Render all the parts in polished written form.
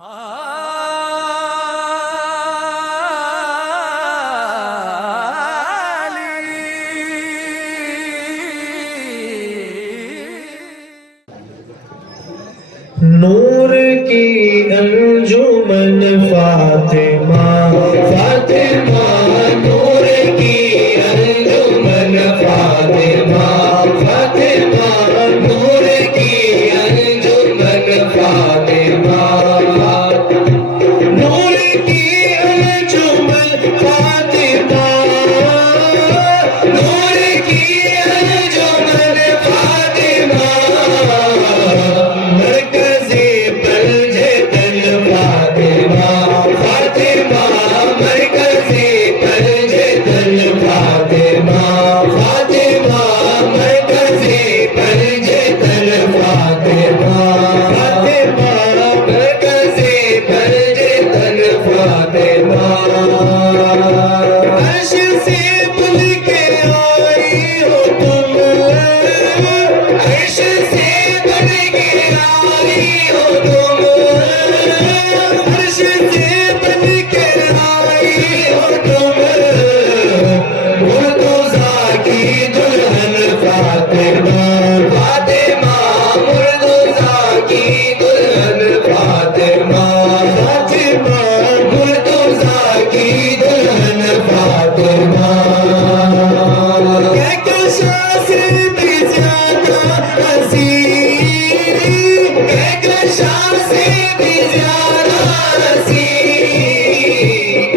नूर की अंजुमन फातिमा फातिमा, नूर की अंजुमन फातिमा फातिमा, नूर की अंजुमन फातिमा, नूर की अंजुमन फातिमा, नूर की अंजुमन फातिमा, मरकज़े पलजे तन फातिमा फातिमा, मरकज़े पलजे तन फातिमा फातिमा, मरकज़े पलजे तन फातिमा फातिमा, मरकज़े पलजे तन फातिमा। अर्श से बुल के आई हो तुम, अर्श से बुल के आई हो तुम, अर्श से बुल के आई हो तुम, मुर्तज़ा की दुल्हन फातिमा फातिमा, मुर्तज़ा की दुल्हन फातिमा फातिमा, मुर्तज़ा की दुल्हन फातिमा। कहकशां से भी ज्यादा हंसी, कहकशां से भी ज्यादा हंसी,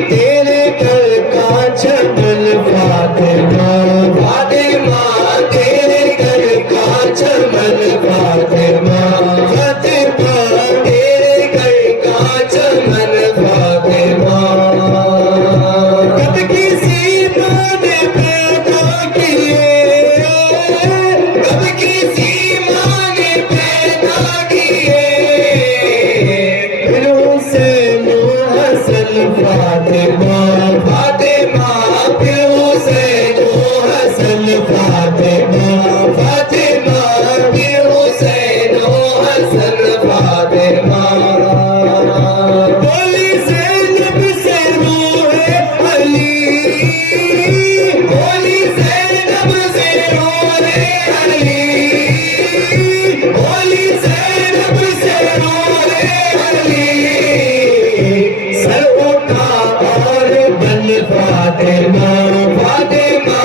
तेरे घर का चमन फातिमा फातिमा, तेरे घर का चमन फातिमा फातिमा, तेरे घर का चमन फातिमा। कब किसी माँ ने पैदा किए, कब किसी माँ ने पैदा किए, फिर हुसैन हसन फातिमा फातिमा, फिर हुसैन हसन फातिमा फातिमा, फिर हुसैन हसन फातिमा। बोली ज़ैनब से रूहे अली, बोली ज़ैनब से रूहे अली, बोली ज़ैनब से रूहे अली, सर उठा और बन फातिमा फातिमा,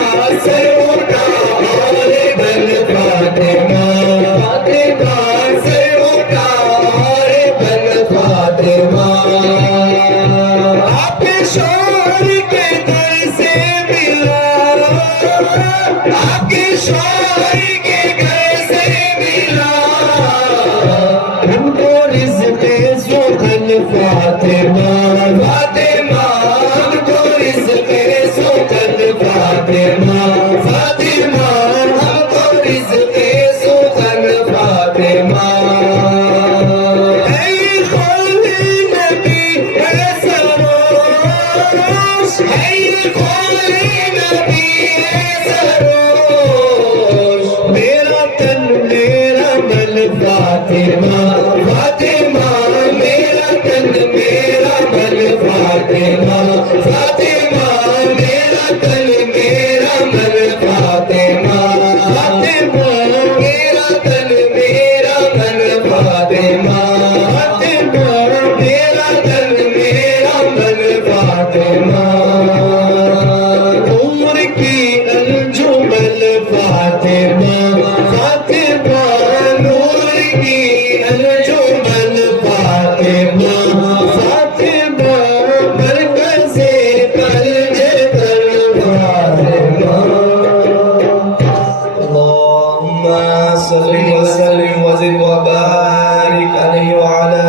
सर उठा और बन फातिमा फातिमा, सर उठा और बन फातिमा। आपके शौहर के घर से मिला, आपके शौहर के घर से मिला, हमको रिज़्क़े सुखन फातिमा फातिमा, हमको रिज़्क़े सुखन फातिमा फातिमा, हमको रिज़्क़े सुखन फातिमा। ऐ ख़ौले नबी है सरोश, ऐ ख़ौले नबी है सरोश, मेरा तन मेरा मन फातिमा फातिमा, मेरा तन मेरा मन फातिमा फातिमा, मेरा तन मेरा मन फातिमा फातिमा, मेरा तन मेरा मन फातिमा फातिमा, मेरा तन मेरा मन फातिमा। उम्र की अंजुमन फातिमा फातिमा, नूर की अंजुमन फातिमा फातिमा, मरकज़े पलजे तन फातिमा। अल्लाहुम्मा सल्लि व सल्लिम व ज़िद व बारिक अलैहि व अला